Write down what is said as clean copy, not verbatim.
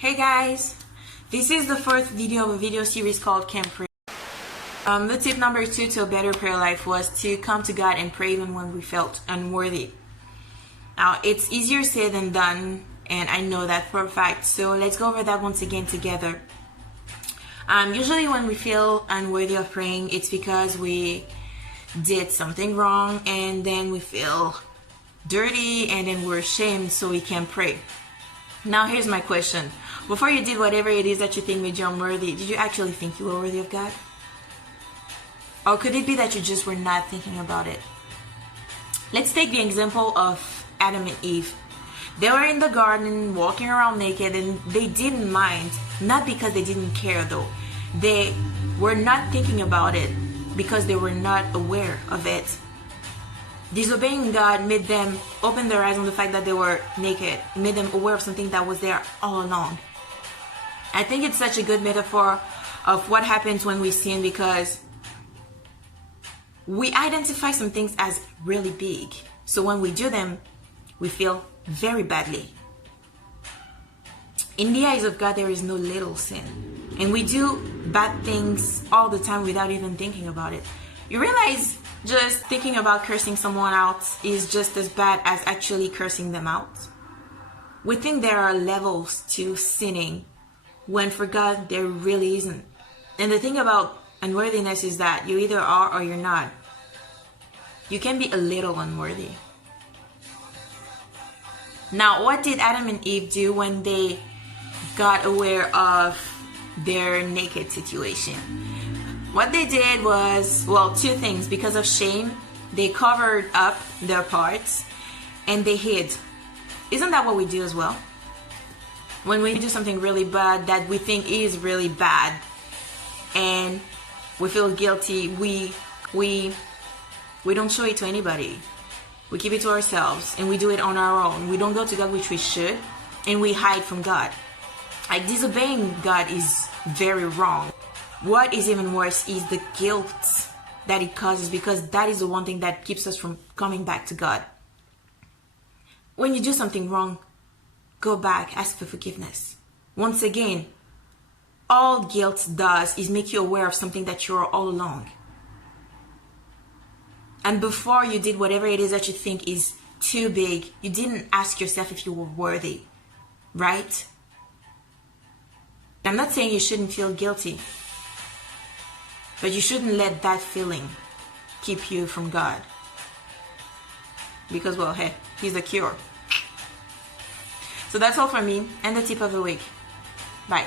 Hey guys, this is the fourth video of a video series called Can Pray. The tip number 2 to a better prayer life was to come to God and pray even when we felt unworthy. Now, it's easier said than done, and I know that for a fact, so let's go over that once again together. Usually when we feel unworthy of praying, it's because we did something wrong, and then we feel dirty, and then we're ashamed, so we can't pray. Now here's my question. Before you did whatever it is that you think made you unworthy, did you actually think you were worthy of God? Or could it be that you just were not thinking about it? Let's take the example of Adam and Eve. They were in the garden walking around naked, and they didn't mind. Not because they didn't care though. They were not thinking about it because they were not aware of it. Disobeying God made them open their eyes on the fact that they were naked. It made them aware of something that was there all along. I think it's such a good metaphor of what happens when we sin, because we identify some things as really big. So when we do them, we feel very badly. In the eyes of God, there is no little sin. And we do bad things all the time without even thinking about it. You realize just thinking about cursing someone out is just as bad as actually cursing them out. We think there are levels to sinning, when for God there really isn't. And the thing about unworthiness is that you either are or you're not. You can be a little unworthy. Now, what did Adam and Eve do when they got aware of their naked situation? What they did was, well, two things. Because of shame, they covered up their parts and they hid. Isn't that what we do as well? When we do something really bad that we think is really bad and we feel guilty, we don't show it to anybody. We keep it to ourselves and we do it on our own. We don't go to God, which we should, and we hide from God. Like, disobeying God is very wrong. What is even worse is the guilt that it causes, because that is the one thing that keeps us from coming back to God. When you do something wrong, go back, ask for forgiveness. Once again, all guilt does is make you aware of something that you're all along. And before you did whatever it is that you think is too big, you didn't ask yourself if you were worthy, right? I'm not saying you shouldn't feel guilty, but you shouldn't let that feeling keep you from God. Because, well, hey, He's the cure. So that's all from me and the tip of the week. Bye.